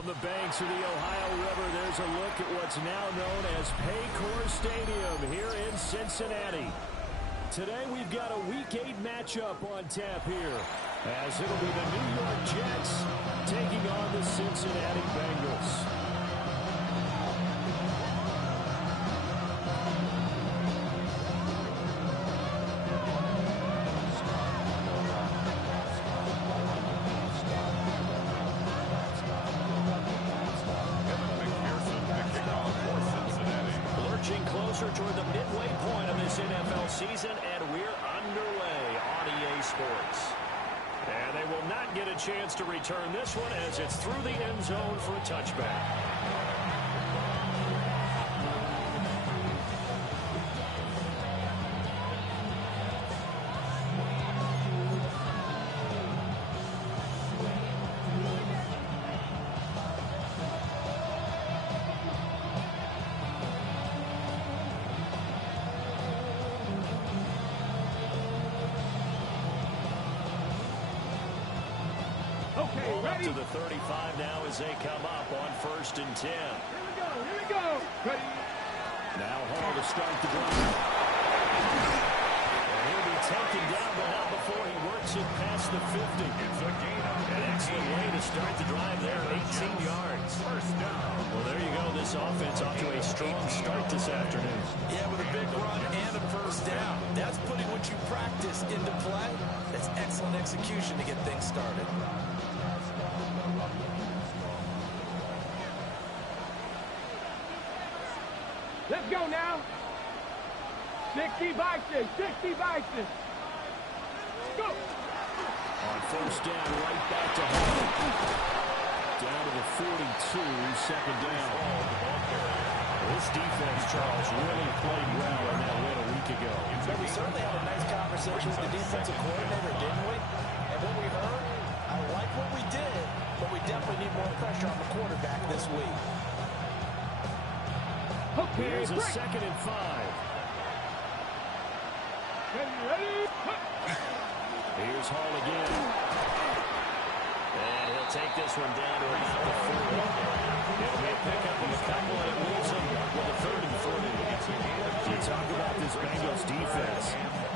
From the banks of the Ohio River, there's a look at what's now known as Paycor Stadium here in Cincinnati. Today we've got a Week 8 matchup on tap here, as it'll be the New York Jets taking on the Cincinnati Bengals. Toward the midway point of this NFL season, and we're underway on EA Sports. And they will not get a chance to return this one as it's through the end zone for a touchback. Up to the 35 now as they come up on 1st and 10. Here we go. Ready. Now Hall to start the drive. And he'll be taken down, but not before he works it past the 50. It's a gain of An excellent way to start the drive there, 18 yards. First down. Well, there you go. This offense off to a strong start this afternoon. Yeah, with a big run and a first down. That's putting what you practice into play. That's excellent execution to get things started. Let's go now. 60 Bison. 60 Bison. Go. On first down, right back to Hall. Down to the 42, second down. This defense, Charles, really played well in that win a week ago. But we certainly had a nice conversation with the defensive coordinator, didn't we? And what we heard, I like what we did, but we definitely need more pressure on the quarterback this week. Okay, here's a 2nd and 5. Ready. Here's Hall again. And he'll take this one down to about the 40. It'll be a pickup of a couple, and it leaves him with a 3rd and 40. You talk about this Bengals defense.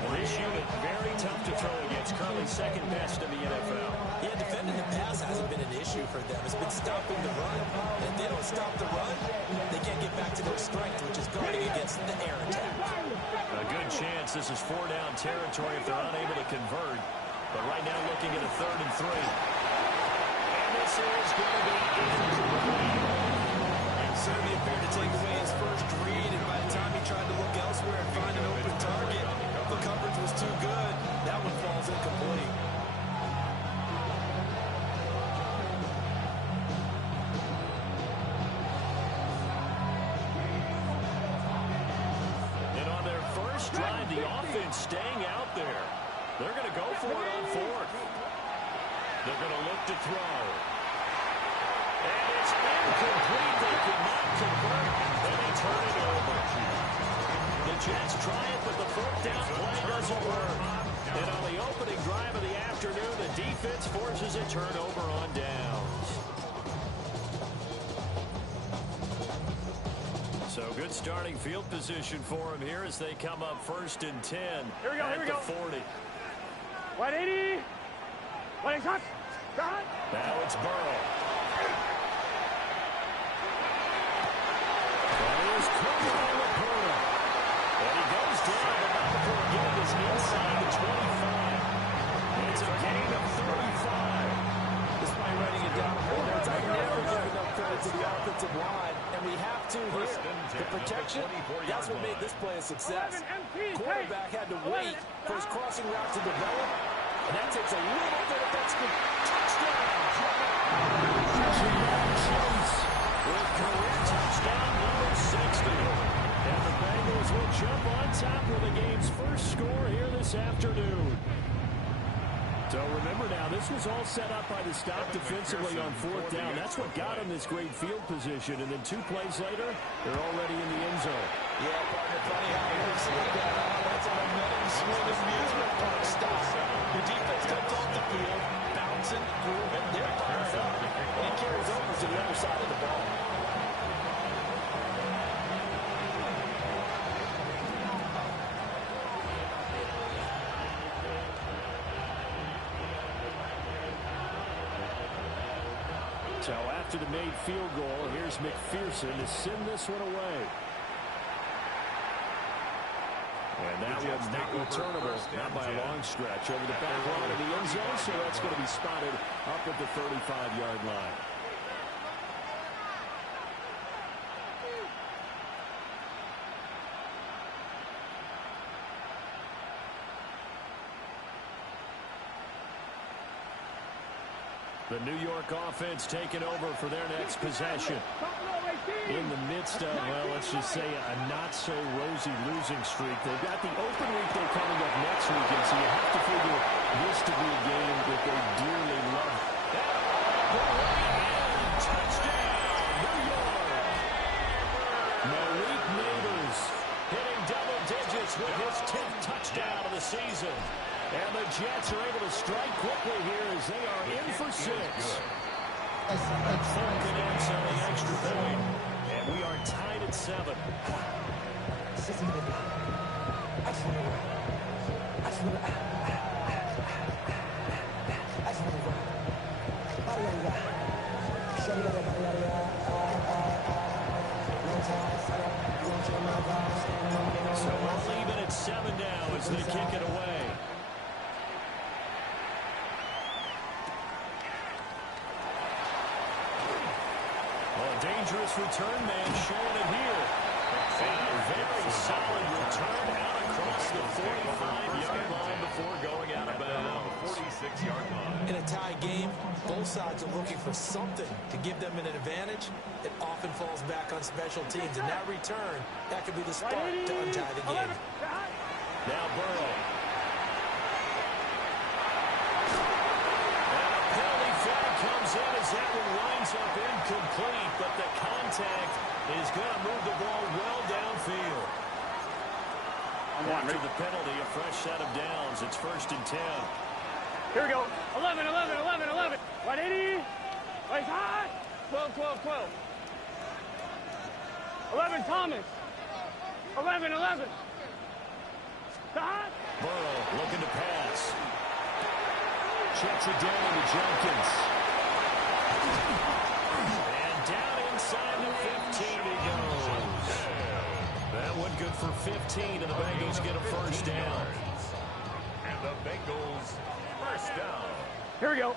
Well, this unit, very tough to throw against, currently 2nd best in the NFL. Yeah, defending the pass hasn't been an issue for them. It's been stopping the run. And if they don't stop the run, they can't get back to their strength, which is guarding against the air attack. A good chance this is 4-down territory if they're unable to convert. But right now looking at a 3rd and 3. And this is going to be incomplete. Certainly appeared to take away his first read, and by the time he tried to look elsewhere and find an open target, the coverage was too good. That one falls incomplete. And on their first drive, the offense staying out there. They're going to go for it on 4th. They're going to look to throw. And it's incomplete. They could not convert. And they turn it over. The Jets try it, but the 4th down play doesn't work. And on the opening drive of the afternoon, the defense forces a turnover on downs. So good starting field position for them here as they come up 1st and 10. Here we go, at the 40. 180. 180. Now it's Burrow. There's Laporta. And he goes down, but not before getting his inside the 25. It's a gain of 35. Despite running it down the boards, I never give enough credit to the offensive line, and we have to here. The protection, that's what made this play a success. Quarterback had to wait for his crossing route to develop, and that takes a little bit of extra touchdown. With career touchdown number 60. And the Bengals will jump on top with the game's first score here this afternoon. So remember now, this was all set up by the stop defensively on 4th down. That's what got them this great field position. And then 2 plays later, they're already in the end zone. Yeah, partner, funny how it works like that. That's a momentum swing amusement park stop. Your defense comes off the field, bounces Johnson, they're fired up. And it carries over to the other side of the ball. So after the made field goal, here's McPherson to send this one away. And that one's not returnable, not by a long stretch, over the back line of the end zone, so that's going to be spotted up at the 35-yard line. The New York offense taking over for their next possession. In the midst of, well, let's just say a not-so-rosy losing streak. They've got the open week they're coming up next weekend, so you have to figure this to be a game that they dearly love. Touchdown, New York! Malik Neighbors hitting double digits with his 10th touchdown of the season. And the Jets are able to strike quickly here as they are in for 6. Fourth and ends on the extra point. And we are tied at 7. So we'll leave it at 7 now as they kick it away. Dangerous return man showing it here. And a very solid return out across the 45-yard line before going out of bounds. 46-yard line. In a tie game, both sides are looking for something to give them an advantage. It often falls back on special teams. And that return, that could be the spark to untie the game. Now Burrow. Comes in as that one winds up incomplete, but the contact is going to move the ball well downfield. After the penalty, a fresh set of downs. It's 1st and 10. Here we go. 11, 11, 11, 11. 180. Place high. 12, 12, 12. 11, Thomas. 11, 11. High. Burrow looking to pass. Checks it down to Jenkins. And down inside the 15 he goes. That one good for 15, and the Bengals get a first down. And the Bengals first down. Here we go.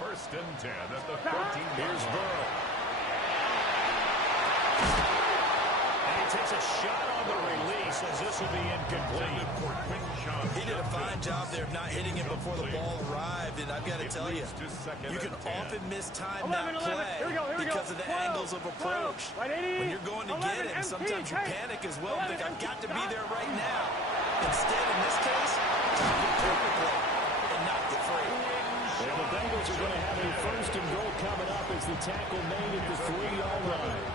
1st and 10 at the 14. Here's Burrow. And he takes a shot on the release as this will be incomplete. He did a fine job there of not hitting it before the ball arrived, and I've got to tell you, you can often mistime that play because of the angles of approach. When you're going to get it, and sometimes you panic as well and think, I've got to be there right now. Instead, in this case, time it perfectly and not get free. And the Bengals are going to have a 1st and goal coming up as the tackle made at the 3-yard line.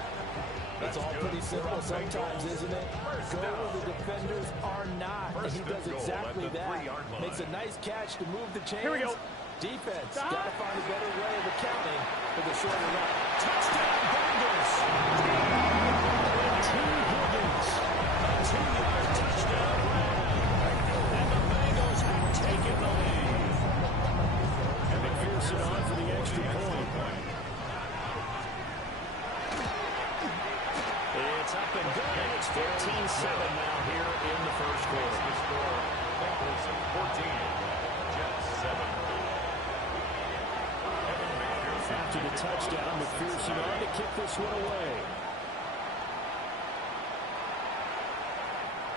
It's all pretty simple sometimes, isn't it? Go where the defenders are not, and he does exactly that. Makes a nice catch to move the chains. Here we go. Defense got to find a better way of accounting for the shorter run. Touchdown, Bengals! T. Higgins, a 2-yard touchdown run. And the Bengals have taken the lead. And McPherson on for the extra point. It's up and good, and it's 14-7 now here in the first quarter. The score, Bengals 14, Jets 7. After the touchdown, McPherson on to kick this one away.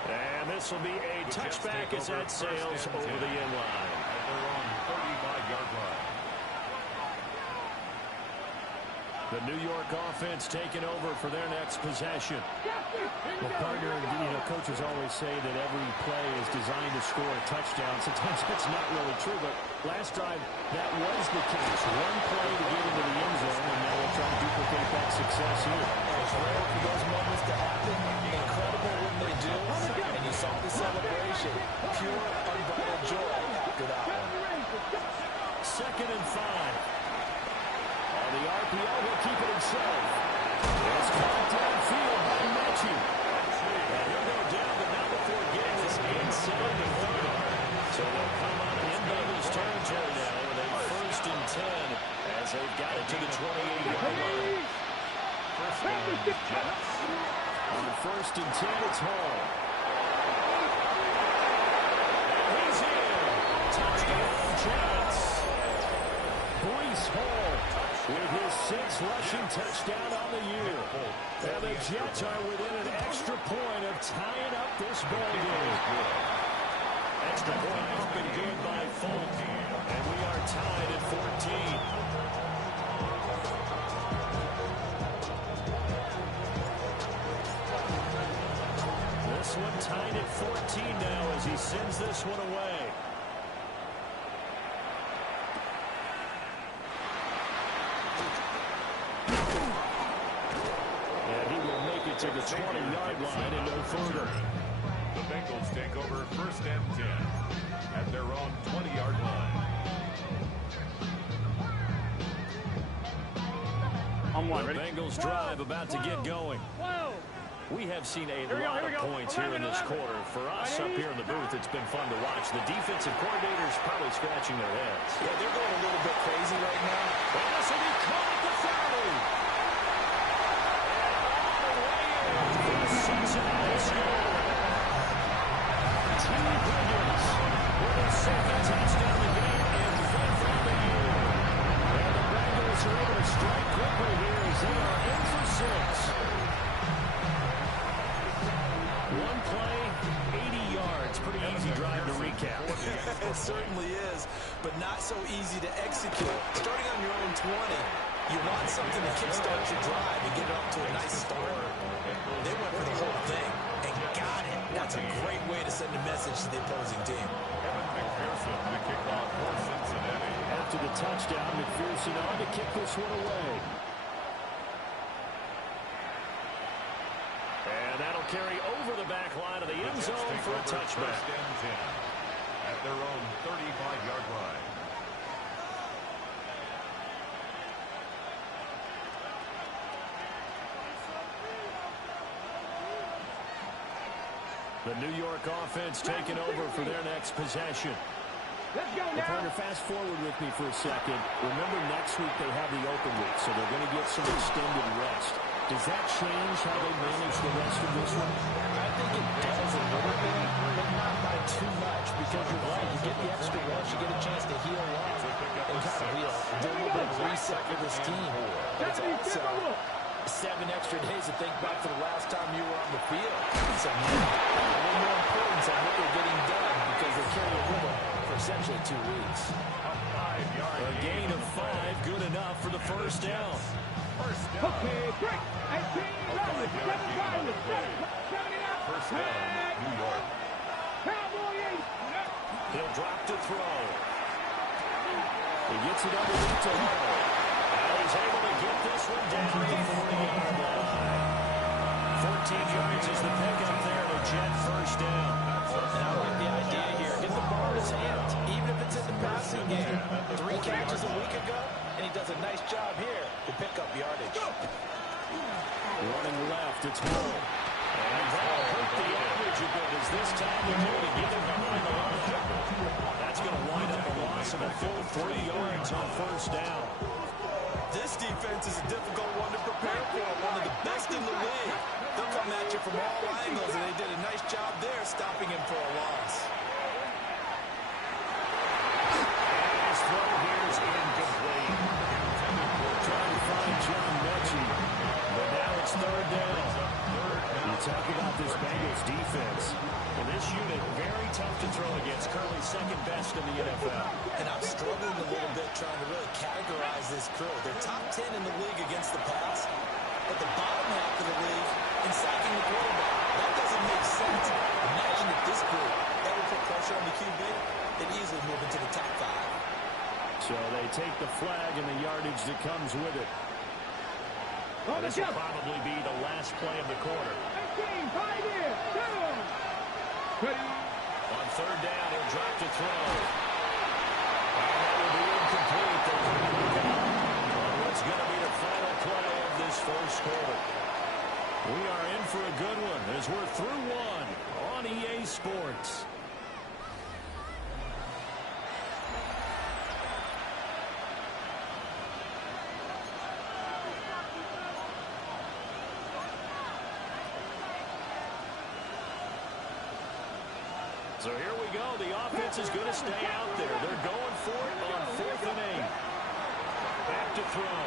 And this will be a touchback as that sails over the end line. And they're on 35-yard line. The New York offense taking over for their next possession. Well, partner, coaches always say that every play is designed to score a touchdown. Sometimes that's not really true, but last drive, that was the case. One play to get into the end zone, and now we'll try to duplicate that success here. It's rare for those moments to happen. Incredible when they do. And you saw the celebration. Pure, unbridled joy after that one. 2nd and 5. 1st and 10. It's Hall. And he's in. Touchdown, Jets. Breece Hall with his 6th rushing touchdown on the year. And the Jets are within an extra point of tying up this ball game. Extra point up and good by Folk. And we are tied at 14. This one tied at 14 now as he sends this one away. And he will make it to the 20-yard line and no further. The Bengals take over 1st and 10 at their own 20-yard line. The Bengals drive about to get going. We have seen a lot of points here in this quarter. For us up here in the booth, it's been fun to watch. The defensive coordinators probably scratching their heads. Yeah, they're going a little bit crazy right now. And this will be caught at the 30. And all the way in for the Cincinnati score. T. Higgins with his 2nd touchdown of the game and 5th on the year. And the Bengals are able to strike quickly here as they are in for 6. One play, 80 yards. Pretty easy drive to recap. It certainly is, but not so easy to execute. Starting on your own 20, you want something to kickstart your drive and get it up to a nice start. They went for the whole thing and got it. That's a great way to send a message to the opposing team. The kickoff for Cincinnati. After the touchdown, McPherson on to kick this one away. And that'll carry over the back line of the end zone for a touchback. 1st and 10 at their own 35-yard line. The New York offense taking over for their next possession. Let's go now. Partner, fast forward with me for a second. Remember, next week they have the open week, so they're going to get some extended rest. Does that change how they manage the rest of this one? I think it does a little bit, but not by too much, because you're right. You get the extra rest, you get a chance to heal up and kind of do a little bit of reset for this team. But it's also 7 extra days to think back to the last time you were on the field. So a little more importance on what they're getting done because they carry it with them for essentially 2 weeks. A gain of 5, good enough for the 1st down. Okay, break. 18, run. 1st down, New York. He'll drop to throw. He gets it underneath to Hall. And he's able to get this one down to the 40-yard line. 14 yards is the pickup there to Jet 1st down. And I like the idea here. Get the ball in his hands, even if it's in the passing game. 3 catches a week ago, and he does a nice job here to pick up yardage. Running left, it's Hall. And that'll hurt the average a bit as this time we do to get him behind the line. That's going to wind up a loss of a full 3 yards on 1st down. This defense is a difficult one to prepare for, one of the best in the league. They'll come at you from all angles, and they did a nice job there stopping him for a loss. And his throw here is incomplete. Trying to find John Mechie, but now it's 3rd down. You talk about this Bengals defense. And this unit, very tough to throw against. Currently 2nd best in the NFL. And I'm struggling a little bit trying to really categorize this crew. They're top 10 in the league against the pass, but the bottom half of the league in sacking the quarterback. That doesn't make sense. Imagine if this group ever put pressure on the QB, they'd easily move into the top 5. So they take the flag and the yardage that comes with it. And this will probably be the last play of the quarter. 18, 5 here. On 3rd down, he'll drop to throw. And that will be incomplete. They're going to pick it up on what's going to be the final play of this 1st quarter. We are in for a good one as we're through one on EA Sports. So here we go. The offense is going to stay out there. They're going for it on 4th and 8. Back to throw.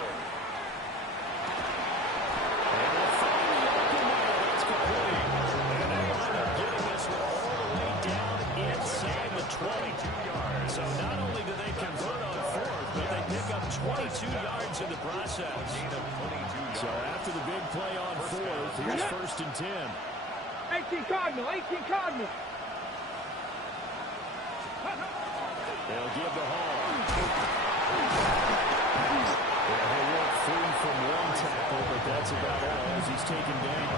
And they'll find the open man. That's complete. And they wind up getting this one all the way down inside the 20. So not only do they convert on 4th, but they pick up 22 yards in the process. So after the big play on 4th, here's 1st and 10. 18 Cardinal, 18 Cardinal. They'll give the Hall. He'll work free from one tackle, but that's about all as he's taken down.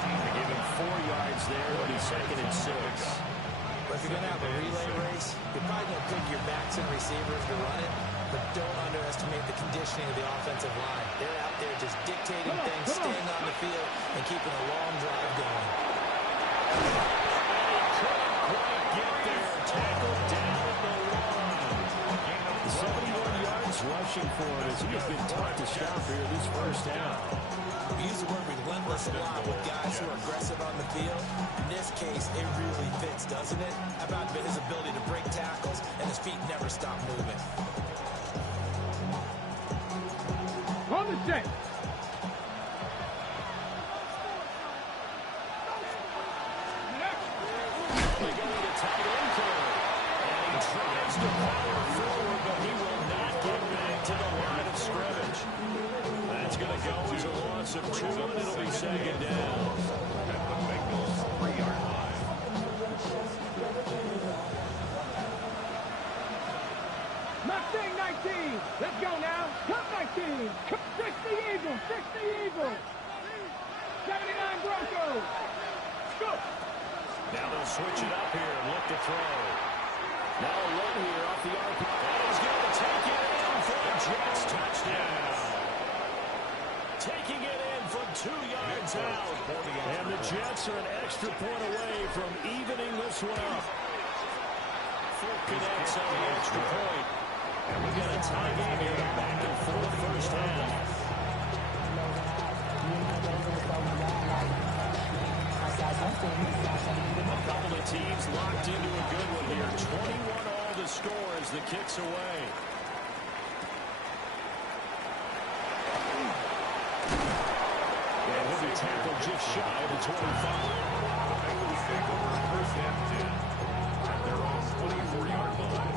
They give him 4 yards there. It'll be 2nd and 6. But if you're going to have a relay race, you're probably going to pick your backs and receivers to run it, but don't underestimate the conditioning of the offensive line. They're out there just dictating things, staying on the field, and keeping a long drive going. Couldn't quite get there. Tackled down at the line. 71 yards rushing for him as he has been tough to stop here this first half. We use the word relentless a lot with guys who are aggressive on the field. In this case, it really fits, doesn't it? How about his ability to break tackles and his feet never stop moving? On the set. They go to tight end curve. And he tries to power forward, but he will not get back to the line of scrimmage. That's going to go as a loss of 2, and it'll be 2nd down. At the Bengals 3-yard line. Mustang 19. Let's go now. Cut 19. 60 Eagles. 60 Eagles. 79 Broncos. Go. Now they'll switch it up here and look to throw. Now a run here off the RP. And he's going to take it in for a Jets touchdown. Taking it in from 2 yards out. And the Jets are an extra point away from evening this one up. Fulk connects on the extra point. And we got a tie game here back and forth first half. A couple of teams locked into a good one here. 21 all to score as the kick's away. And he'll be tackled just shy of the 25. The Bengals take over 1st and 10 at their own 24-yard line.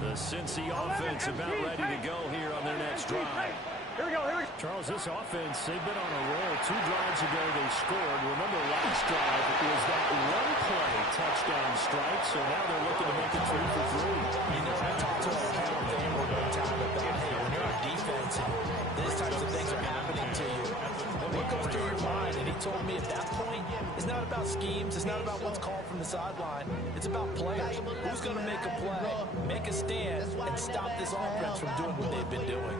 The Cincy offense about ready to go here on their next drive. Here we go. Charles, this offense, they've been on a roll. 2 drives ago they scored. Remember last drive was that one play touchdown strike, so now they're looking to make it 3 for 3. You know, I talked to a Hall of Famer one time about, hey, when you're on defense and these types of things are happening to you, what goes through your mind? And he told me at that point, it's not about schemes, it's not about what's called from the sideline. It's about players. Who's going to make a play, make a stand, and stop this offense from doing what they've been doing?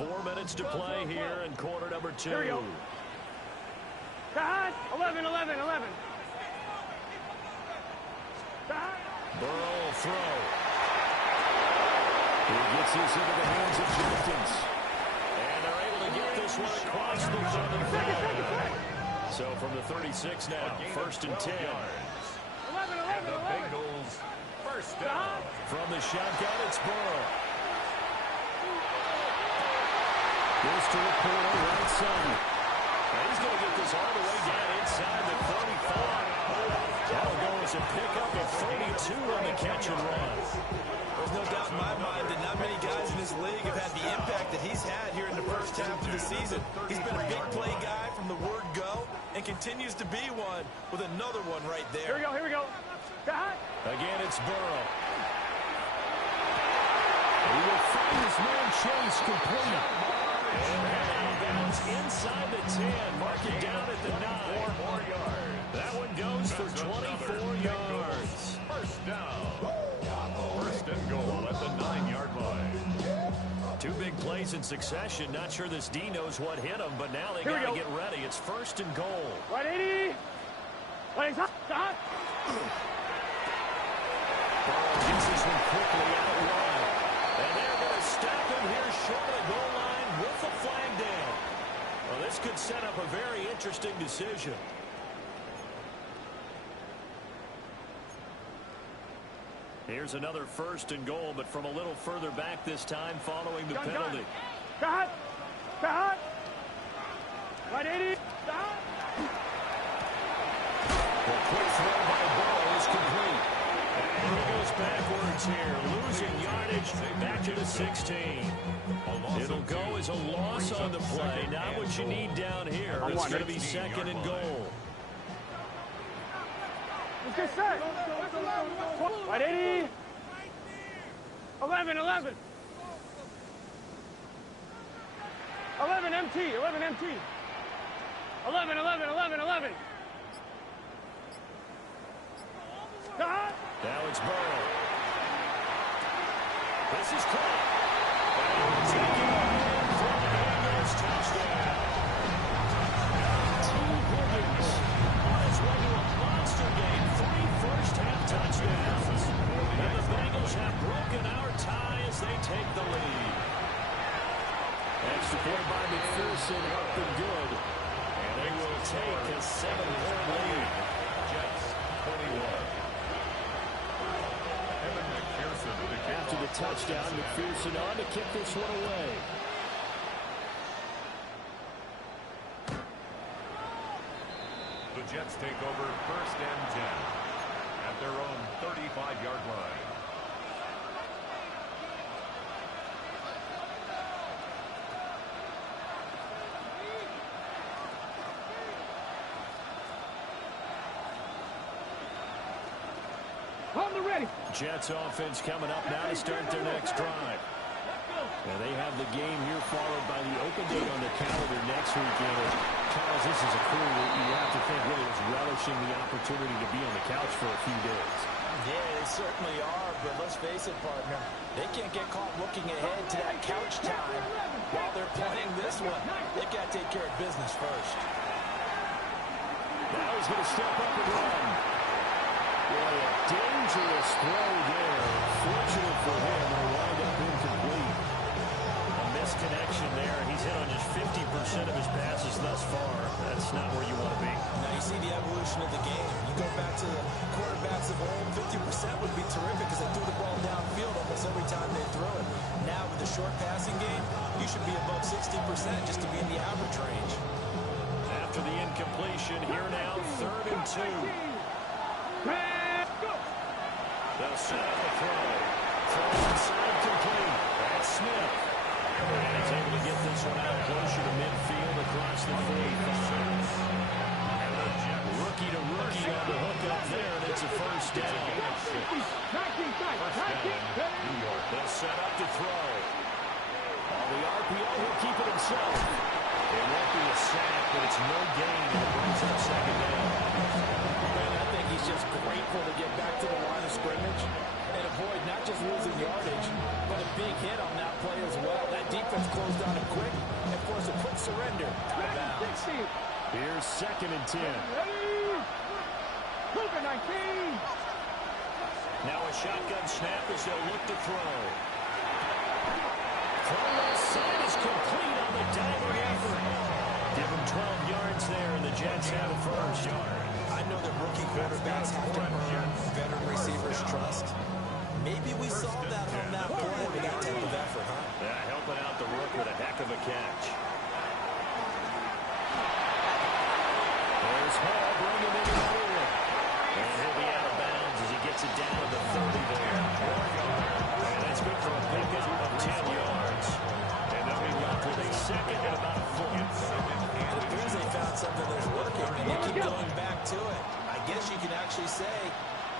4 minutes to play here in quarter number 2. Here we go. Side. 11, 11, 11. Side. Burrow will throw. He gets this into the hands of Jenkins. And they're able to get this one across the 35. So from the 36 now, 1st and 10. 11, 11, And the 11. Bengals 1st down. From the shotgun, it's Burrow. Goes to the corner, right side. And he's going to get this all the way down inside the 35. That'll go as a pickup of 32 on the catch and run. There's no doubt in my mind that not many guys in this league have had the impact that he's had here in the first half of the season. He's been a big play guy from the word go and continues to be one with another one right there. Here we go. Here we go. Side. Again, it's Burrow. He will find his man Chase complete. And out of bounds inside the 10. Mark it down at the 9. 4 more yards. That one goes for 24 yards. 1st down. 1st and goal at the 9-yard line. 2 big plays in succession. Not sure this D knows what hit him, but now they Here we got to go. get ready. It's 1st and goal. 180. Wait, stop. Burrow gets this one quickly out wide. And they're going to stop him here short of the goal line with the flag down. Well, this could set up a very interesting decision. Here's another 1st and goal, but from a little further back this time following the penalty. Cut! Cut! 180! The quick throw by Burrow is complete. And he goes backwards here, losing yardage back to the 16. It'll go as a loss on the play. Not what you need down here. It's going to be 2nd and goal. Let's get set. 180. 11. 11 MT. 11 MT. 11. Now it's Burrow. This is caught. And taken for the Bengals touchdown. T. Higgins on his way to a monster game. 3 first-half touchdowns. And the Bengals have broken our tie as they take the lead. Extra point by McPherson, up and good. And they will take a 7-point lead. Jets 21. After the touchdown, McPherson on to kick this one away. The Jets take over 1st and 10 at their own 35-yard line. On the ready. Jets offense coming up now to start their next drive. And they have the game here followed by the open date on the calendar next weekend. Charles, this is a crew that you have to think really is relishing the opportunity to be on the couch for a few days. Yeah, they certainly are, but let's face it, partner. They can't get caught looking ahead to that couch time while they're playing this one. They've got to take care of business first. Now he's going to step up and run. Boy, a dangerous throw there. Fortunate for him, it'll wind up incomplete. A misconnection there. He's hit on just 50% of his passes thus far. That's not where you want to be. Now you see the evolution of the game. You go back to the quarterbacks of old, 50% would be terrific because they threw the ball downfield almost every time they threw it. Now with the short passing game, you should be above 60% just to be in the average range. After the incompletion, here now, 3rd and 2. They'll set up the throw. Throw inside complete. That's Smith. And he's able to get this one out closer to midfield across the 45. Rookie to rookie on the hook up there, and it's a 1st down. They'll set up to throw. On the RPO, he'll keep it himself. It won't be a sack, but it's no gain, and it brings up 2nd down. Man, I think he's just grateful to get back to the line of scrimmage and avoid not just losing yardage, but a big hit on that play as well. That defense closed on him quick and forced a quick surrender out of bounds. Here's 2nd and 10. Now a shotgun snap as they'll look to throw. Throw left side is complete on the diving effort. Give him 12 yards there, and the Jets have a 1st. I know that rookie quarterbacks have to earn veteran receivers' trust. Maybe we saw that on that play with that type of effort, huh? Yeah, helping out the rook with a heck of a catch. There's Hall bringing it in. And he'll be out of bounds as he gets it down to the 30 there. And that's good for a pickup of 10 yards. And they'll be left with a 2nd and about a 4. It appears they found something that's working, and they keep going back to it. I guess you can actually say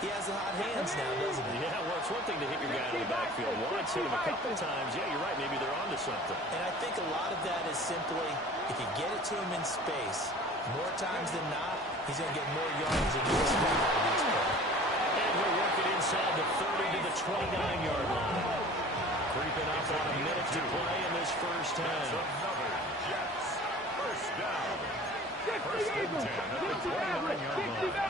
he has the hot hands now, doesn't he? Yeah, well, it's one thing to hit your guy in the backfield once, hit him a couple times. Yeah, you're right. Maybe they're onto something. And I think a lot of that is simply, if you get it to him in space, more times than not, he's going to get more yards than you expect out of each play. And he'll work it inside the 30 to the 29-yard line. Creeping up on a minute to play in this 1st half. Another Jets 1st down. 1st and 10 at the 29-yard line.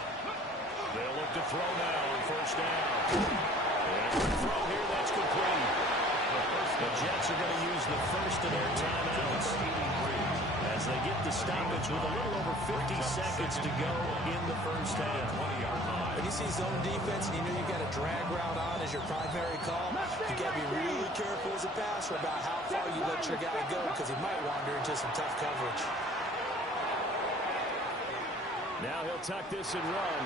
They'll look to throw now on 1st down. And the throw here, that's complete. The Jets are going to use the first of their timeouts. As they get the stoppage with a little over 50 seconds to go in the first half. When you see zone defense and you know you've got a drag route on as your primary call, you got to be really careful as a passer about how far you let your guy go because he might wander into some tough coverage. Now he'll tuck this and run.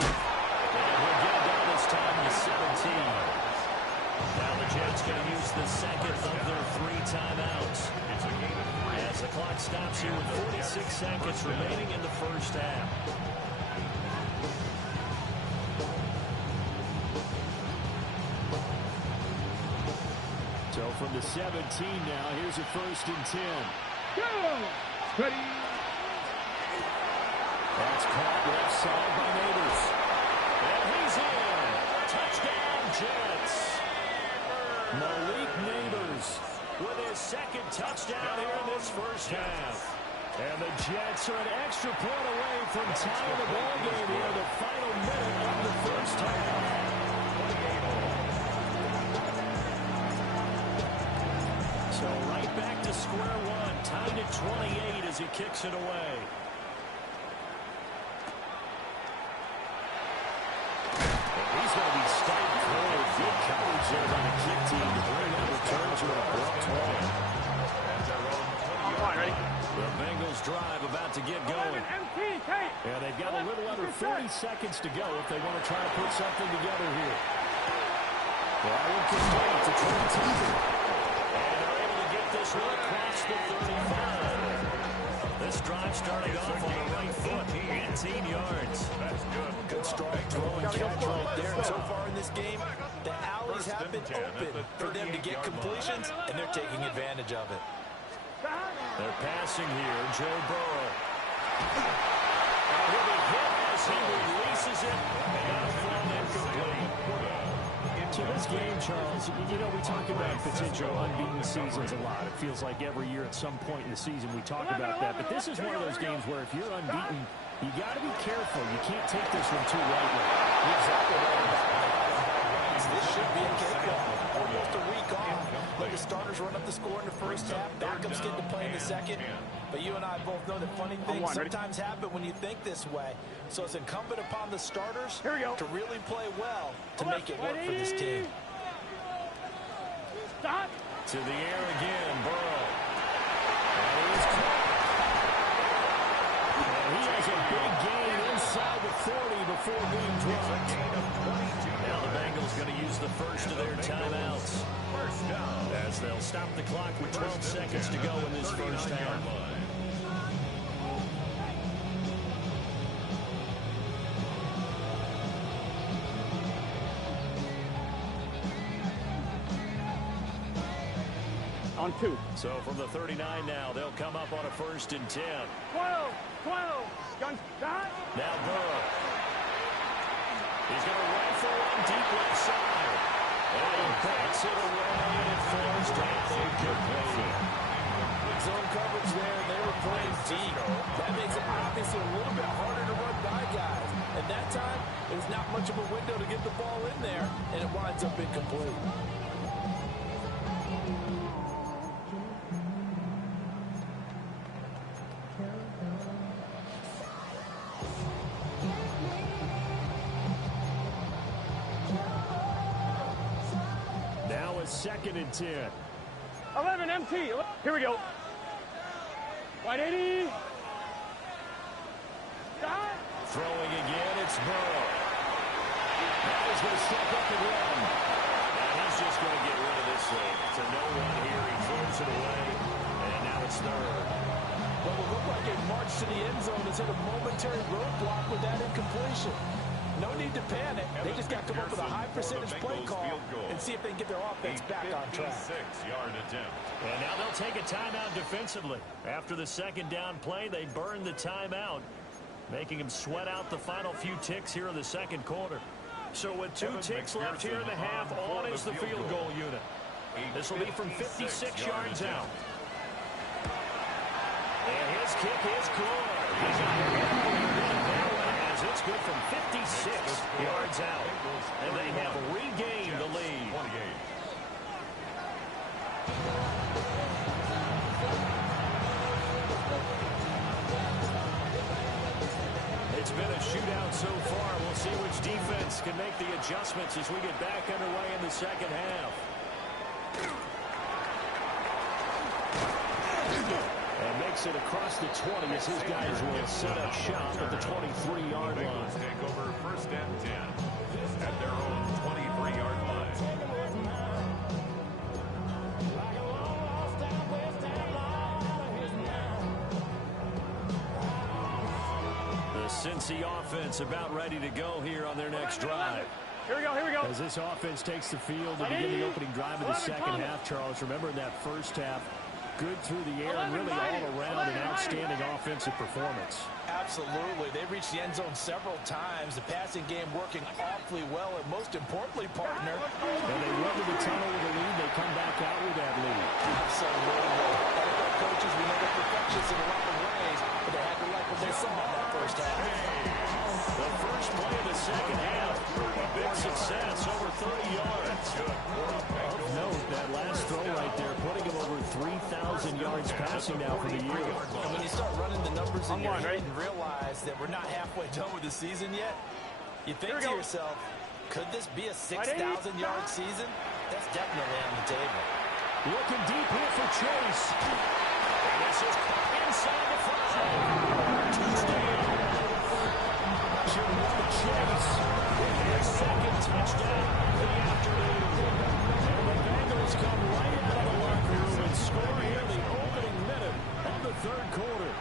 And he'll get it down this time to 17. Now the Jets going to use the second of their 3 timeouts. As the clock stops here with 46 seconds remaining in the first half. So from the 17 now, here's a 1st and 10. Go! Ready? That's caught left side by Neighbors. And he's in. Touchdown, Jets. Malik Neighbors with his 2nd touchdown here in this first half. And the Jets are an extra point away from tying the ball game here in the final minute of the first half. So right back to square one, tied at 28 as he kicks it away. He's going to be stopped forward. Good coverage there by the kick team to bring that return to an abrupt halt. Ready? The Bengals drive about to get going. Yeah, they've got a little under 40 seconds to go if they want to try to put something together here. Well, I would continue to try to tease it. And they're able to get this one across the 35. This drive starting off on the right foot, 18 yards. That's good. Good strong throw and catch right there. And so far in this game, the alleys have been open for them to get completions, and they're taking advantage of it. They're passing here, Joe Burrow. And he'll be hit as he releases it, and thrown incomplete. To this game, Charles, you know, we talk about potential unbeaten seasons a lot. It feels like every year at some point in the season we talk about that. But this is one of those games where if you're unbeaten, you got to be careful. You can't take this one too lightly. You're exactly right about that. This should be a cakewalk. Almost a week off. Let the starters run up the score in the first half. Backups get to play in the second. But you and I both know that funny things sometimes happen when you think this way. So it's incumbent upon the starters to really play well to make it work for this team. Stop. To the air again, Burrow. And he is caught. And he has a big gain inside the 40 before being dropped. Now the Bengals going to use the first of their timeouts. As they'll stop the clock with 12 seconds to go in this first half. On 2. So from the 39 now, they'll come up on a 1st and 10. 12. Gun stop. Now Burrow. He's going to rifle one deep left side. And he backs it away and it falls down incomplete. Zone coverage there, they were playing deep. That makes it obviously a little bit harder to run by guys. And that time, there's not much of a window to get the ball in there, and it winds up incomplete. Now a 2nd and 10. 11 MT. Here we go. 180. Stop. Throwing again, it's Burrow. Now he's going to step up and run. And he's just going to get rid of this thing. To no one here, he throws it away. And now it's 3rd. Well, it looked like a march to the end zone has hit a momentary roadblock with that incompletion. No need to panic. They just got to come up with a high percentage play call and see if they can get their offense back on track. 56-yard attempt. And now they'll take a timeout defensively. After the 2nd down play, they burn the timeout, making them sweat out the final few ticks here in the 2nd quarter. So with 2 ticks left here in the half, on is the field goal unit. This will be from 56 yards out. And his kick is good. As it's good from 56 yards out. And they have regained the lead. been a shootout so far. We'll see which defense can make the adjustments as we get back underway in the second half. And makes it across the 20 as his guys will set up shop at the 23-yard line. Bengals take over first and 10 at their own 23-yard line. The Cincy offense about ready to go here on their next drive. Here we go, here we go. As this offense takes the field to begin the opening drive of the second half, Charles, remember in that first half, good through the air and really all around an outstanding offensive performance. Absolutely. They reached the end zone several times. The passing game working awfully well, and most importantly, partner. And they run to the tunnel with a lead. They come back out with that lead. Absolutely. NFL coaches, we know they're perfectionists in a lot of ways, but they had to like what they saw in that first half. The first play of the second half, a big success, over 30 yards. Of note, that last throw right there, putting him over 3,000 yards passing now for the year. And when you start running the numbers in your head and realize that we're not halfway done with the season yet, you think to yourself, could this be a 6,000-yard season? That's definitely on the table. Looking deep here for Chase. And this is caught inside the 5. Touchdown. Chase. His second touchdown of the afternoon. And the Bengals come right out of the locker room and score here in the opening minute of the third quarter.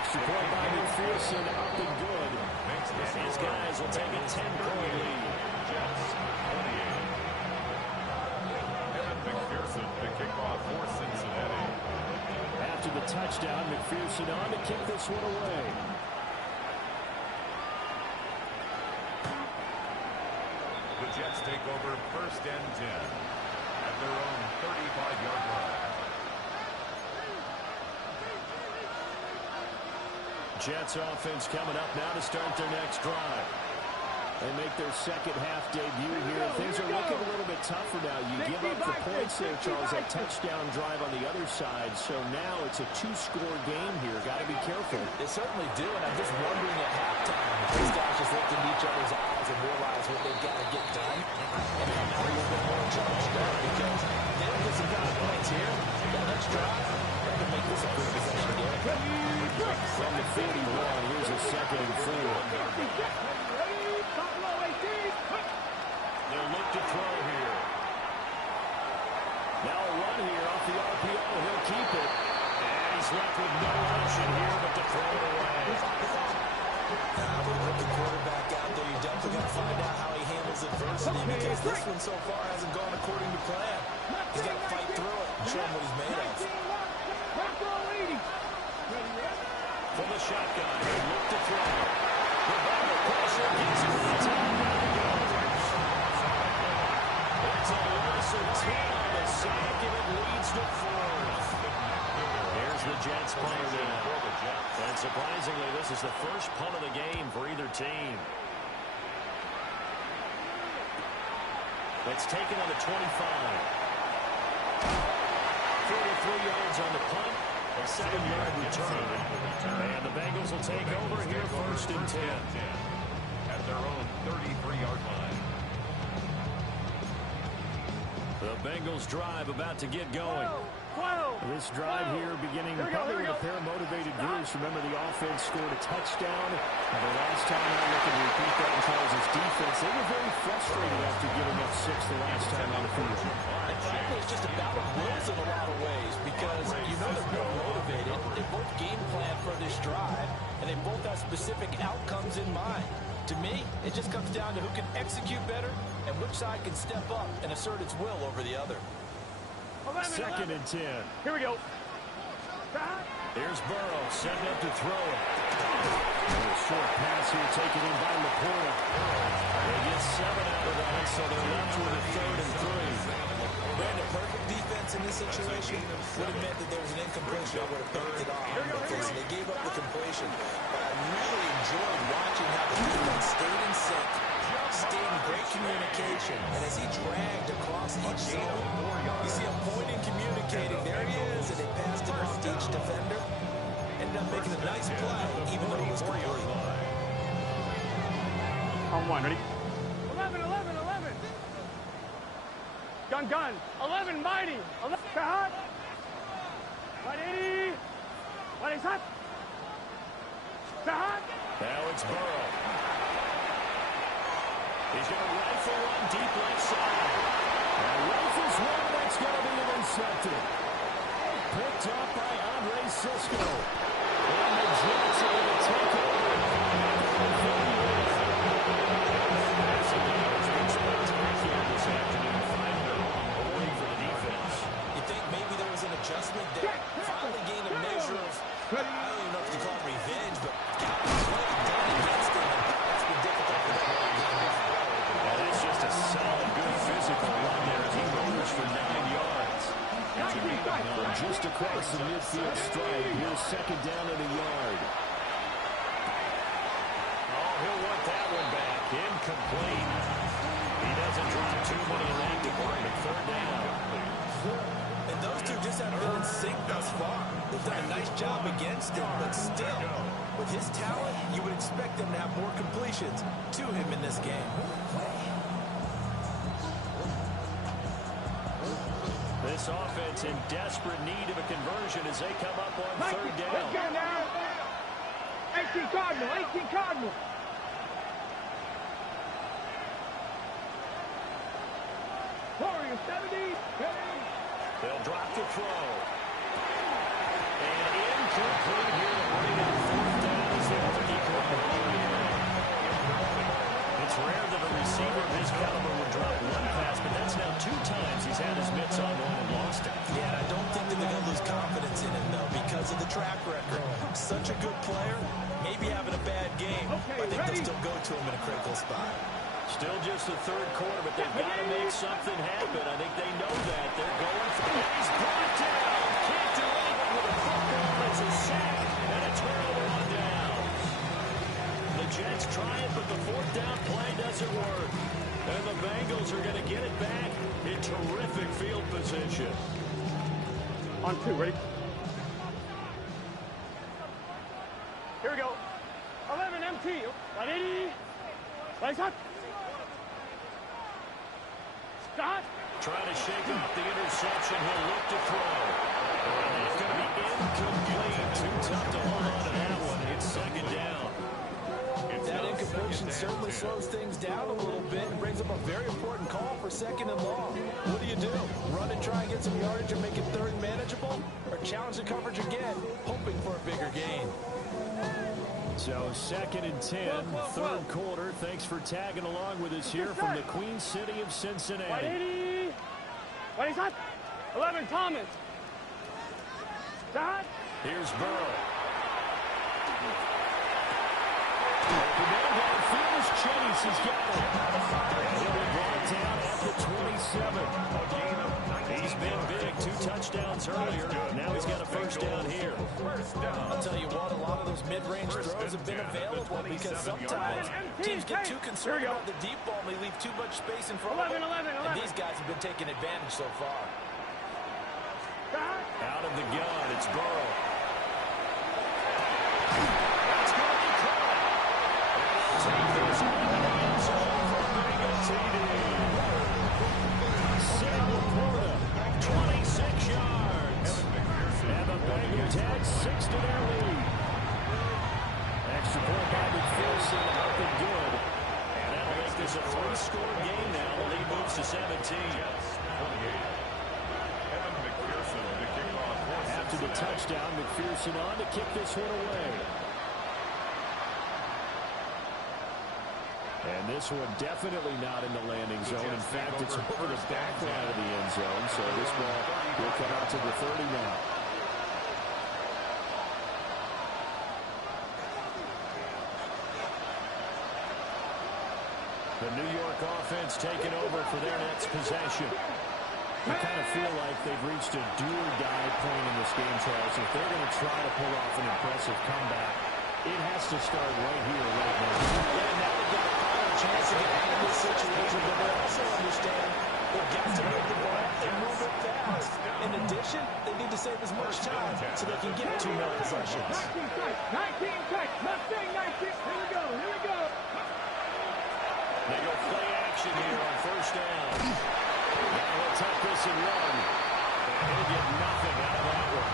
Extra point by McPherson, up and good. And his guys will take a 10-point lead. Jets 28. McPherson to kick off for Cincinnati. After the touchdown, McPherson on to kick this one away. The Jets take over first and 10 at their own 35-yard line. Jets offense coming up now to start their next drive. They make their second half debut here. Things are looking a little bit tougher now. You give up the points there, Charles, that touchdown drive on the other side. So now it's a two-score game here. Got to be careful. They certainly do, and I'm just wondering at halftime if these guys just looked into each other's eyes and realize what they've got to get done and come out a little bit more charged up, because they don't get some kind of points here. That next drive, they're going to make this a good possession game. From the 41, here's a second and 4. They'll look to throw here. Now a run here off the RPO. He'll keep it. And he's left with no option here but to throw it away. When you put the quarterback out there, you're definitely going to find out how he handles adversity, because this one so far hasn't gone according to plan. He's got to fight through it and show him what he's made of. From the shotgun, they look to throw. The ball pressure gets him the time. It's a loss of 10 on the sack, and it leads to 4th. Here's the Jets player now. And surprisingly, this is the first punt of the game for either team. It's taken on the 25. 43 yards on the punt. A 7-yard return. And the Bengals will take over here first and 10. At their own 33-yard line. The Bengals drive about to get going. This drive here beginning probably with a pair of motivated groups. Remember, the offense scored a touchdown. And the last time I look and repeat that in Charles' defense, they were very frustrated after giving up 6 the last time on the field. And frankly, it's just a battle of wills in a lot of ways, because you know they're both motivated. They both game plan for this drive, and they both have specific outcomes in mind. To me, it just comes down to who can execute better and which side can step up and assert its will over the other. Second and 10. Here we go. Here's Burrow setting up to throw it. A short pass here taken in by Laporta. They get 7 out of that, so they're left with a 3rd and 3. Brandon, perfect defense in this situation would have meant that there was an incompletion. I would have picked it off. Because they gave up the completion. But I really enjoyed watching how the defense stayed in sync, stayed in great communication. And as he dragged across each zone, you see him pointing, communicating. There he is, and they passed it off to each defender. Ended up making a nice play, even though it was complete. On one, ready? 11, 11, 11. Gun, gun. 11, mighty. 11, hot. 180. 180, hot. Hot. Now it's Burrow. He's going to rifle one deep left side. And rifles one that's going to be intercepted. Picked up by Andre Cisco. And the Jets are going to take over. Passing game has been spectacular this afternoon. 5-0 away for the defense. You think maybe there was an adjustment there? Finally gained a measure of, I don't even know if you call it revenge, but got played down against him. That's been difficult for them. And that's just a solid, good physical run there as he motors for 9 yards. Just across the midfield stripe. Here's second down and a yard. Oh, he'll want that one back. Incomplete. He doesn't drop too many in that department. Third down. And those two just haven't been in sync thus far. They've done a nice job against him, but still, with his talent, you would expect them to have more completions to him in this game. This offense in desperate need of a conversion as they come up on third down. Let's go now. 18 Cardinal, 18 Cardinal. Warriors 70. They'll drop the throw. And incomplete here to bring up fourth down as they have to keep going. It's rare that a receiver of his caliber would drop one pass, but that's now 2 times he's had his mitts on one and lost it. Yeah, and I don't think that they're going to lose confidence in him, though, because of the track record. Such a good player, maybe having a bad game, but I think they'll still go to him in a critical spot. Still just the third quarter, but they've got to make something happen. I think they know that. They're going for it. He's brought down. Can't do anything with a football. It's a sack and a turnover on down. The Jets try it, but the fourth down play doesn't work. And the Bengals are going to get it back in terrific field position. On 2, ready? Here we go. 11 MT. 180. Right shot. Scott. Trying to shake up the interception. He'll look to throw. And that's going to be incomplete. Too tough to hold on to that one. It's second down. That incompletion certainly slows things down a little bit and brings up a very important call for second and long. What do? Run and try and get some yardage and make it third manageable? Or challenge the coverage again, hoping for a bigger gain? So second and 10, third quarter. Thanks for tagging along with us here from the Queen City of Cincinnati. 180. 180 shot. 11 Thomas. Shot. Here's Burrow. Chase has got it. And he'll be brought down at the 27. He's been big. 2 touchdowns earlier. Now he's got a first down here. I'll tell you what, a lot of those mid-range throws have been available because sometimes teams get too concerned about the deep ball and they leave too much space in front of them. And these guys have been taking advantage so far. Out of the gun, it's Burrow. It's a 3-score game now. The lead moves to 17. After the touchdown, McPherson on to kick this one away. And this one definitely not in the landing zone. In fact, it's over the back line of the end zone. So this ball will come out to the 30 now. The New York offense taking over for their next possession. I kind of feel like they've reached a do-or-die point in this game, Charles. If they're going to try to pull off an impressive comeback, it has to start right here, right now. Yeah, now they've got a final chance to get out of this situation, but they also understand They've got to move the ball and move it fast. In addition, they need to save as much time so they can get 2 more possessions. 19 touch. Mustang 19. Here we go. Here we go. They go play action here on first down. Now he'll take this and run. And he'll get nothing out of that one.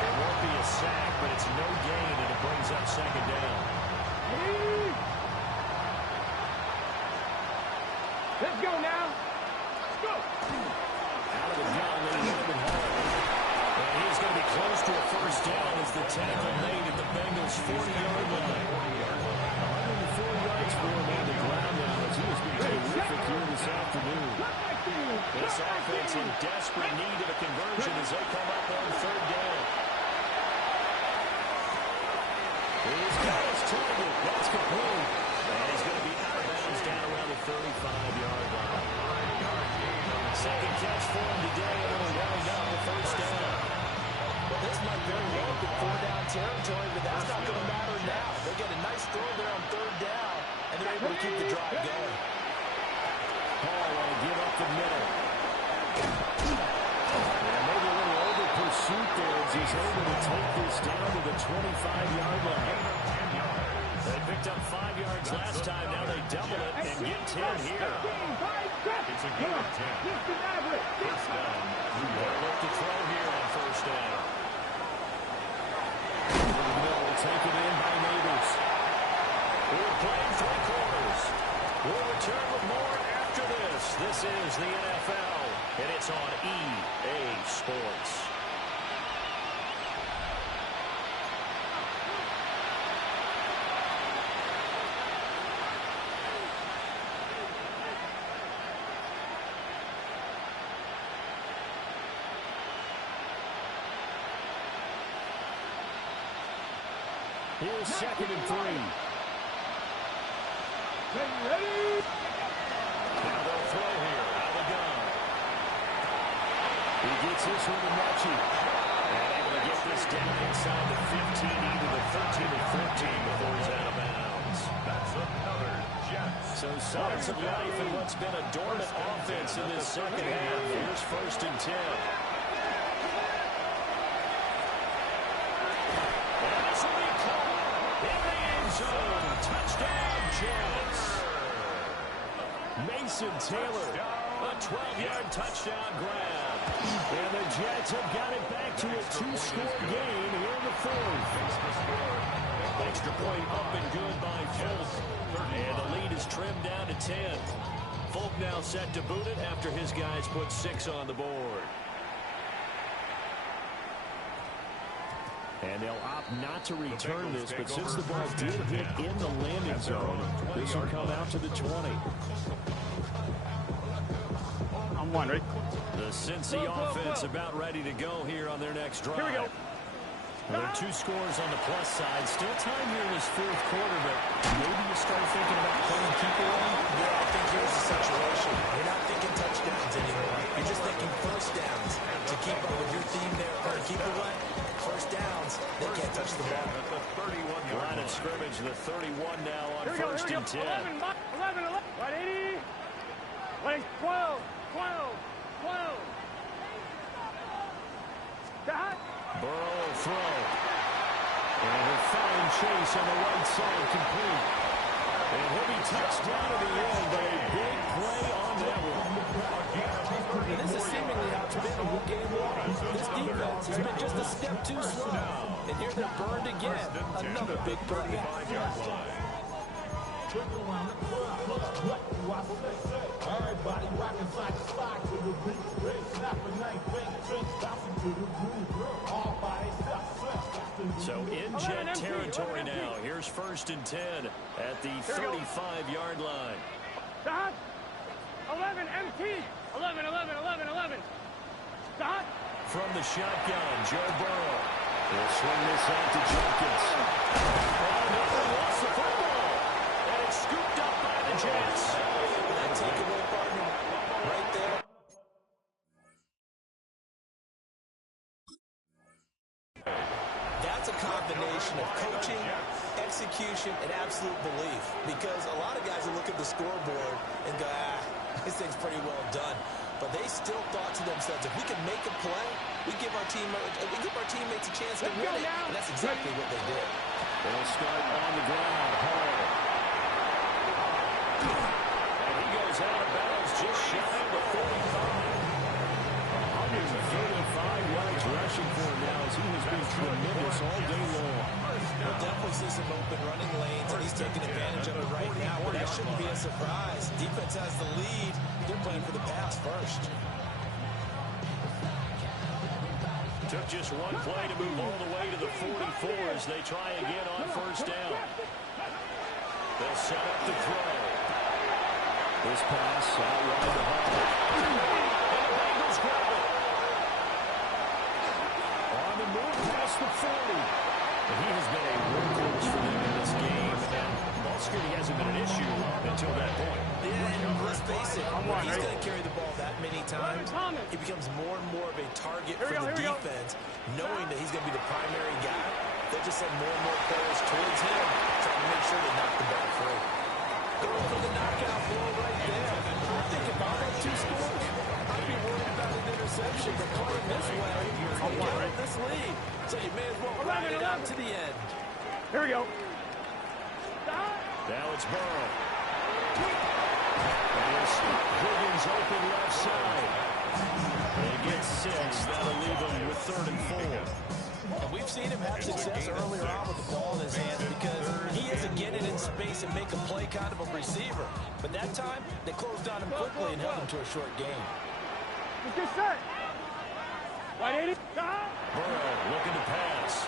It won't be a sack, but it's no gain, and it brings up second down. Let's go now. Let's go. Out of the gun, they run him hard. And he's going to be close to a first down as the tackle made at the Bengals' 40-yard line. 104 yards for him on the ground now as he has been terrific here this afternoon. This offense in desperate need of a conversion as they come up on third down. He's got his target. That's complete. And he's going to be out of bounds down around the 35-yard line. Second catch for him today, and it'll wind up the first down. Well, this might very well be 4-down territory, but that's not going to matter now. They get a nice throw there on third down, and they're able to keep the drive going. Paul want to give up the middle. And maybe a little over pursuit there as he's able to take this down to the 25-yard line. They picked up 5 yards last time. Now they double it and get 10 here. It's a gain of 10. First down. They'll look to throw here on first down. Take it in by Neighbors. We're playing 3 quarters. We'll return with more after this. This is the NFL, and it's on EA Sports. Here's 2nd and 3. Now they'll throw here. Out of the gun. He gets this one to Mechie. And able to get this down inside the 15, either the 13 or 14 before he's out of bounds. That's another Jets. So signs of life in what's been a dormant offense in this second half. Here's 1st and 10. Touchdown, Jets. Mason Taylor, a 12-yard touchdown grab. And the Jets have got it back to a 2-score game here in the 4th. Extra point up and good by Folk. And the lead is trimmed down to 10. Folk now set to boot it after his guys put 6 on the board. And they'll opt not to return this, but since the ball did hit in the landing zone, this will come out to the 20. I'm one, right? The Cincy offense about ready to go here on their next drive. Here we go. Well, there are 2 scores on the plus side. Still time here in this 4th quarter, but maybe you start thinking about playing keep away. Yeah, I think here's the situation. You're not thinking touchdowns anymore. You're just thinking first downs. To keep up with your theme there, playing keep away. First downs, they can't touch the ball. At the 31-yard Line of scrimmage, the 31 now on Here we go, 1st and 10. 11, 180. 12, 12, 12. Stop. Burrow will throw. And he'll find Chase on the right side, complete. And he'll be touched down at the end, but a big play on that one. This is seemingly how it's been all game long. This defense has been just a step too slow. And here they're burned again. Another big burn. 35-yard line. Everybody rocking side to side to the beat. Red snap a night, bang, drinks, bouncing to the groove. All by themselves. So in Jet territory now. Here's 1st and 10 at the 35-yard line. Stop. 11, MT. 11, 11, 11, 11. Stop. From the shotgun, Joe Burrow. He'll swing this out to Jenkins. And lost the football. And it's scooped up by the Jets. That takeaway partner right there. That's a combination of coaching, execution, and absolute belief. Because a lot of guys will look at the scoreboard and go, this thing's pretty well done. But they still thought to themselves, if we can make a play, we give our teammates a chance to win it. And that's exactly what they did. They'll start on the ground. Hall. And he goes out of bounds just shy of the 45. 135 yards rushing for him now as he has been tremendous all day long. We'll definitely see some open running lanes, and he's taking advantage of it right now, but that shouldn't be a surprise. Defense has the lead. They're playing for the pass first. Took just one play to move all the way to the 44 as they try again on first down. They'll set up to throw. This pass out wide to Hall. And the Bengals grab it. On the move past the 40. He has been a workhorse for them in this game, and ball screening hasn't been an issue until that point. Yeah, and let's face it, when he's going to carry the ball that many times, he becomes more and more of a target for the defense, knowing that he's going to be the primary guy. They'll just send more and more players towards him, trying to make sure they knock the ball free. Going for the knockout blow right there. I think if I had 2 scores, I'd be worried about an interception, but playing this way, you got this lead. So you may as well ride it out to the end. Here we go. Now it's Burrow. And it's Higgins open left side. They get 6. That'll leave them with 3rd and 4. And we've seen him have success earlier on with the ball in his hands because he isn't getting in space and make a play kind of a receiver. But that time, they closed on him quickly and held him to a short game. Let's get set. 180. Burrow looking to pass.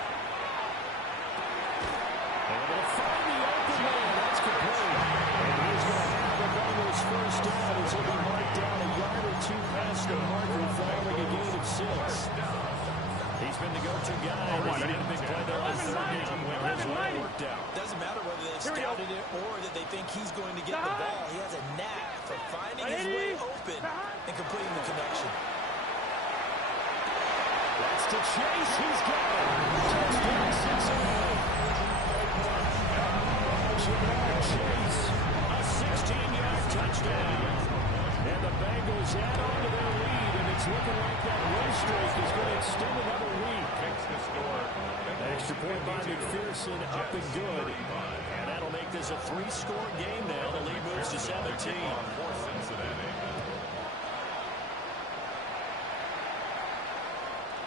They're going to find the open man. That's complete. And he's going to have the Bengals first down as he'll be marked down a yard or 2 past the marker following a gain of 6. He's been the go-to guy. He did a big play there on 3rd down when his way worked out. Doesn't matter whether they've scouted it or that they think he's going to get the ball. He has a knack for finding his way open and completing the connection. That's to Chase. He's got it. Touchdown, Cincinnati. Jamar Chase, a 16-yard touchdown. And the Bengals add on to their lead, and it's looking like that win streak is going to extend another week. Extra point by McPherson, up and good. And that'll make this a 3-score game now. The lead moves to 17.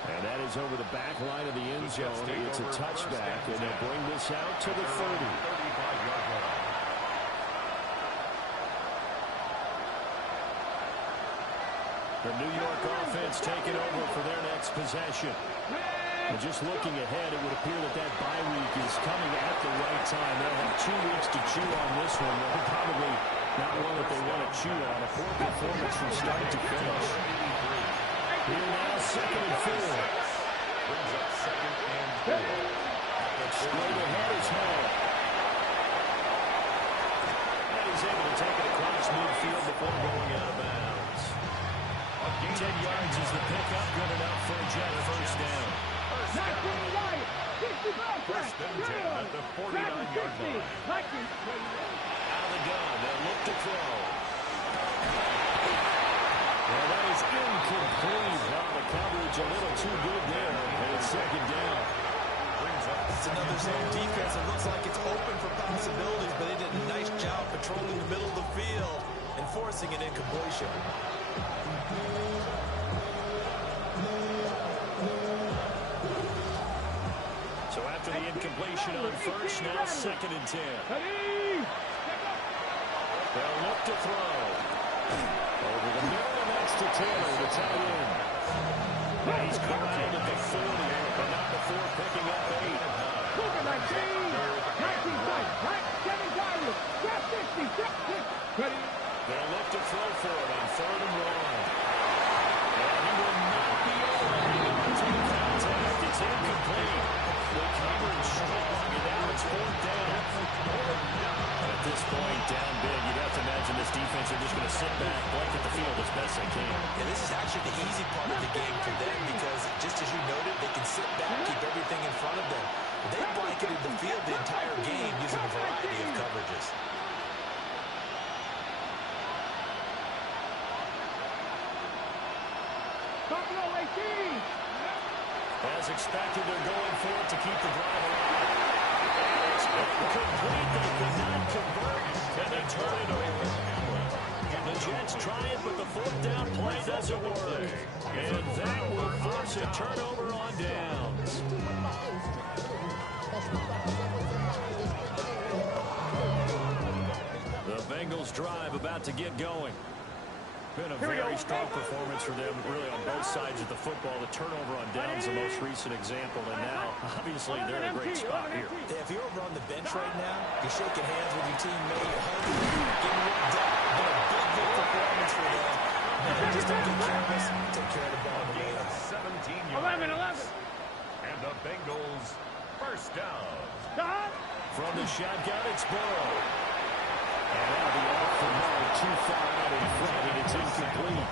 And that is over the back line of the end zone. It's a touchback, and they'll bring this out to the 30. The New York offense taking over for their next possession. And just looking ahead, it would appear that that bye week is coming at the right time. They'll have 2 weeks to chew on this one. They're probably not one that they want to chew on. A poor performance from start to finish. Here now, 2nd and 4. Brings up 2nd and 4. Straight ahead is Hall. And he's able to take it across midfield before going out of bounds. 10 yards is the pickup. Good enough for a Jet first down. First and 10 at the 49-yard line. Out of the gun. They'll look to throw. Well, that is incomplete. Now the coverage a little too good there. And it's 2nd down. It's another zone defense. It looks like it's open for possibilities, but they did a nice job patrolling the middle of the field and forcing an incompletion. So after the incompletion on first, now 2nd and 10. They'll look to throw. Over the middle, and that's to Taylor, the tight end. He's corralled at the 40, but not before picking up 8. They'll look to throw for it on 3rd and 1. And he will not be able to hang on to the contact. It's incomplete. The coverage strong, and now it's 4th down. At this point, down big, you'd have to imagine this defense are just going to sit back, blanket the field as best they can. And this is actually the easy part of the game for them because, just as you noted, they can sit back, keep everything in front of them. They blanketed the field the entire game using a variety of coverages. as expected, they're going for it to keep the drive alive. And it's incomplete. They could not convert, and they turn it over. The Jets try it, but the fourth down play doesn't work. And that will force a turnover on downs. The Bengals drive about to get going. Been a very strong performance for them, really, on both sides of the football. The turnover on downs, the most recent example, and now, obviously, they're in a great spot here. Yeah, if you're over on the bench right now, you're shaking hands with your teammate, you're hugging, getting ripped up. Been a big performance for them. And just don't get careless, take care of the ball. Gain of 17 yards. 11. And the Bengals first down. From the shotgun, it's Burrow. And that'll be off the mark, too far out in front, and it's incomplete.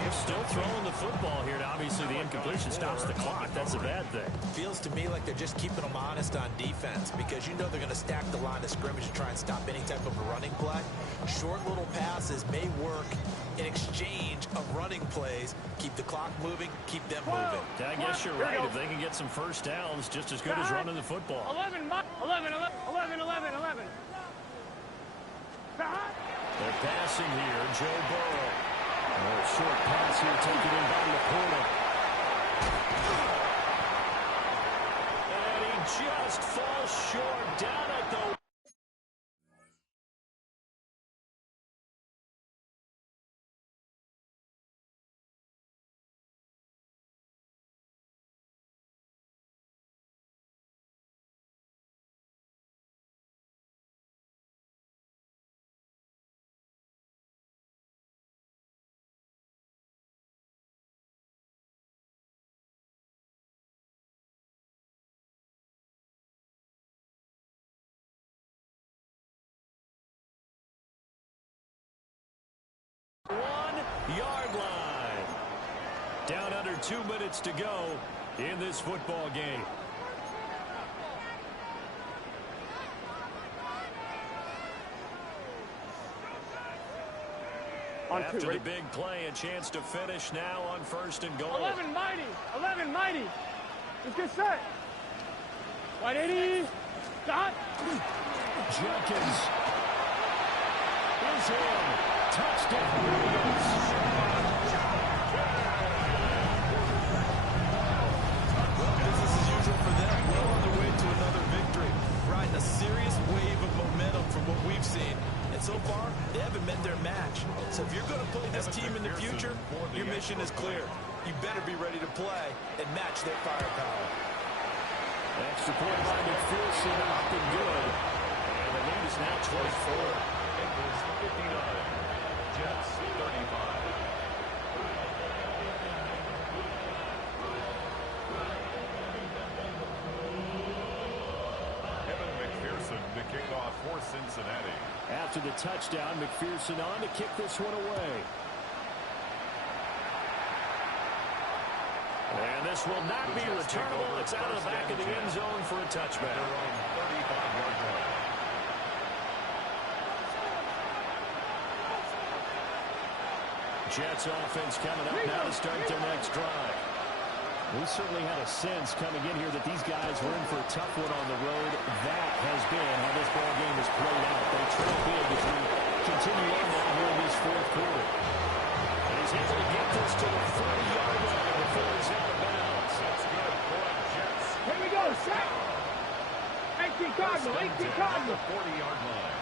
They're still throwing the football here, and obviously the incompletion stops the clock. That's a bad thing. Feels to me like they're just keeping them honest on defense because you know they're going to stack the line of scrimmage to try and stop any type of a running play. Short little passes may work in exchange of running plays. Keep the clock moving, keep them moving. I guess you're right. If they can get some first downs, just as good as running the football. 11. They're passing here. Joe Burrow. A short pass here taken in by Laporta. And he just falls short down at the... Yard line. Down under 2 minutes to go in this football game. After the big play, a chance to finish now on 1st and goal. 11 mighty. Let's get set. 180. Stop. Jenkins is in. Touchdown. Business as usual for them. Well on their way to another victory. Riding a serious wave of momentum from what we've seen. And so far, they haven't met their match. So if you're going to play this team in the future, your mission is clear. You better be ready to play and match their firepower. Extra point by McPherson, up and good. And the lead is now 24. Bengals 59. Jets 35. Kevin McPherson, the kickoff for Cincinnati. After the touchdown, McPherson on to kick this one away. And this will not be returnable. It's out of the back of the end zone for a touchback. Their own 35-yard line. Jets offense coming up now to start their next drive. We certainly had a sense coming in here that these guys were in for a tough one on the road. That has been how this ball game has played out. They trail big as we continue on now here in this fourth quarter. And he's able to get this to the 40-yard line before he's out of bounds. That's good for the Jets. Here we go. Set. 18 Cardinal. 18 Cardinal. 40-yard line.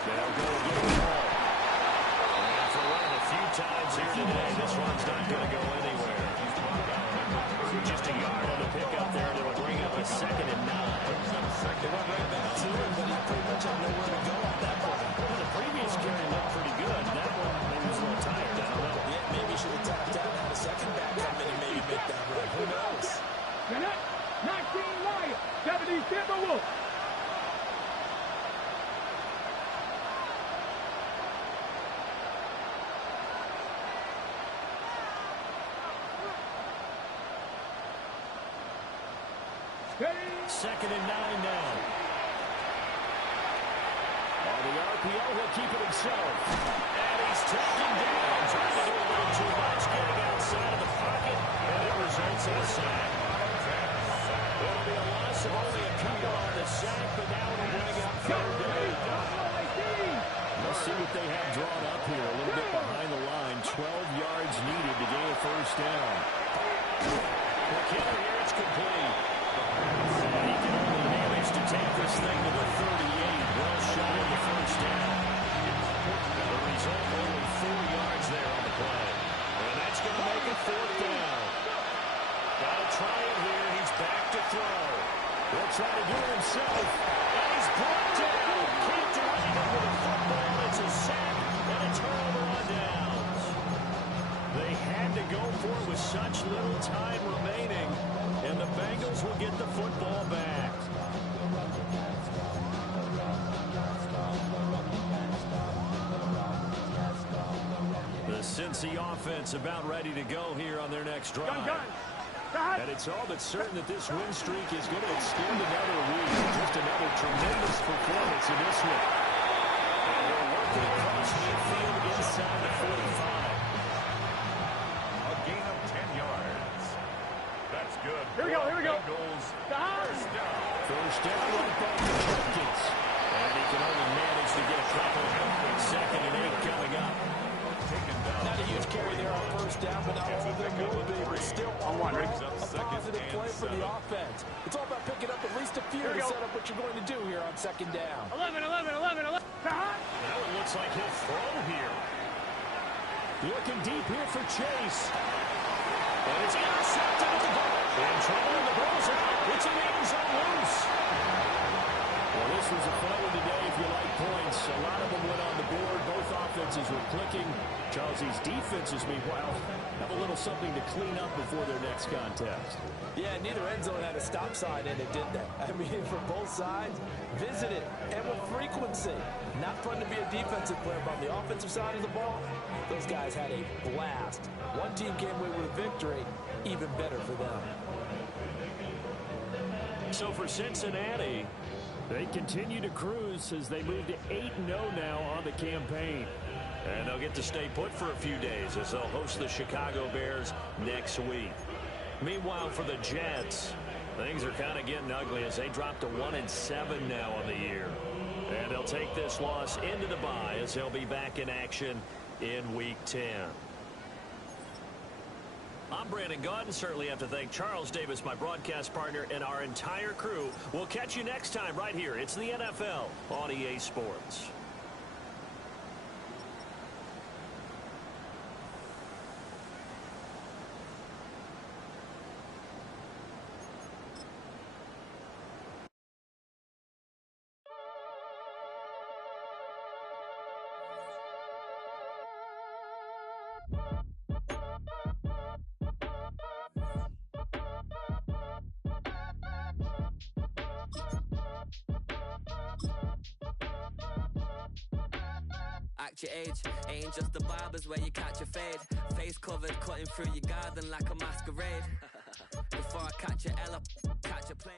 They'll go get the ball. And for one of the few times here today, this one's not going to go anywhere. Just a yard on the pickup there, and it'll bring up a 2nd and 9. They went right back to him, but he pretty much had nowhere to go at that point. Well, the previous carry looked pretty good. That one maybe was a little tired. I don't know. Yeah, maybe he should have tapped out and had a second back come in and maybe make that run. Who knows? 19 Lions. 70 Timberwolves. 2nd and 9 now. On the RPO, he'll keep it himself. And he's taken down. Trying to do a little too much, getting outside of the pocket, and it results in a sack. It'll be a loss of only a couple on the sack, but now it'll bring up 3rd down. Let's see what they have drawn up here. A little bit behind the line. 12 yards needed to gain a 1st down. McKinnon here, it's complete. And he can only manage to take this thing to the 38. Well shot in the 1st down. The result, only 4 yards there on the play. And that's going to make it 4th down. Got to try it here. He's back to throw. He'll try to do it himself. And he's brought down. Can't do anything with a football. It's a sack and a turnover on downs. They had to go for it with such little time remaining, and the Bengals will get the football back. The Cincy offense about ready to go here on their next drive. And it's all but certain that this win streak is going to extend another week. Just another tremendous performance in this one. And we're working across midfield inside the 45. A gain of 10 yards. That's good. Here we go, here we go. Bengals, Down. 1st down. 1st down right by the Jenkins. And he can only manage to get a couple. 2nd and 8 coming up. Taken down. Not a huge carry there on 1st down, but not all of them will be. But still, On one, right? a positive play for the offense. It's all about picking up at least a few to set up what you're going to do here on 2nd down. 11, 11, 11, 11. Now it looks like he'll throw here. Looking deep here for Chase. And it's intercepted at the goal. In trouble, and the ball's out. It's in the end zone loose. Well, this was a fun one today if you like points. A lot of them went on the board. Both offenses were clicking. Charles's defenses, meanwhile, have a little something to clean up before their next contest. Yeah, neither end zone had a stop sign in it, did they? I mean, for both sides, visit it, and with frequency. Not fun to be a defensive player, but on the offensive side of the ball, those guys had a blast. One team came away with a victory, even better for them. So for Cincinnati, they continue to cruise as they move to 8-0 now on the campaign. And they'll get to stay put for a few days as they'll host the Chicago Bears next week. Meanwhile, for the Jets, things are kind of getting ugly as they drop to 1-7 now on the year. And they'll take this loss into the bye as they'll be back in action in Week 10. I'm Brandon Gaudin. Certainly have to thank Charles Davis, my broadcast partner, and our entire crew. We'll catch you next time right here. It's the NFL on EA Sports. Act your age, ain't just the barbers where you catch a fade. Face covered, cutting through your garden like a masquerade. Before I catch a L up, catch a plane.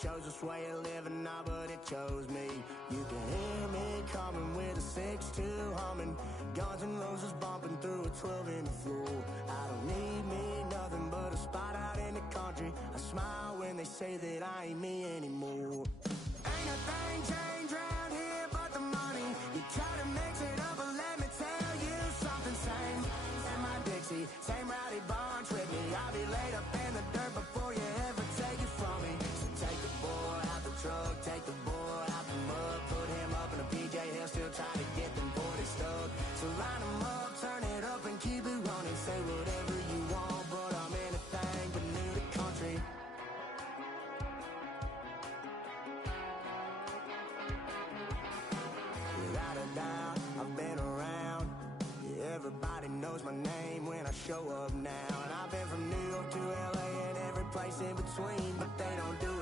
chose this way of living now, but it chose me. You can hear me coming with a 6-2 humming, Guns N' Roses bumping through a 12 in the floor. I don't need me nothing but a spot out in the country. I smile when they say that I ain't me anymore. Ain't a thing changed around here but the money. You try to mix it up, but let me tell you something. Same in my Dixie, same rowdy bunch with me. I'll be laid up in the dirt before you ever take it from me. So take the boy out the truck, take the boy out the mud, put him up in a PJ, he'll still try to get them 40 stuck. So line him up, turn it up and keep it running. Say whatever you want, but I'm anything but new to country. Without a doubt, I've been around. Yeah, everybody knows my name when I show up now. And I've been from New York to LA and every place in between, but they don't do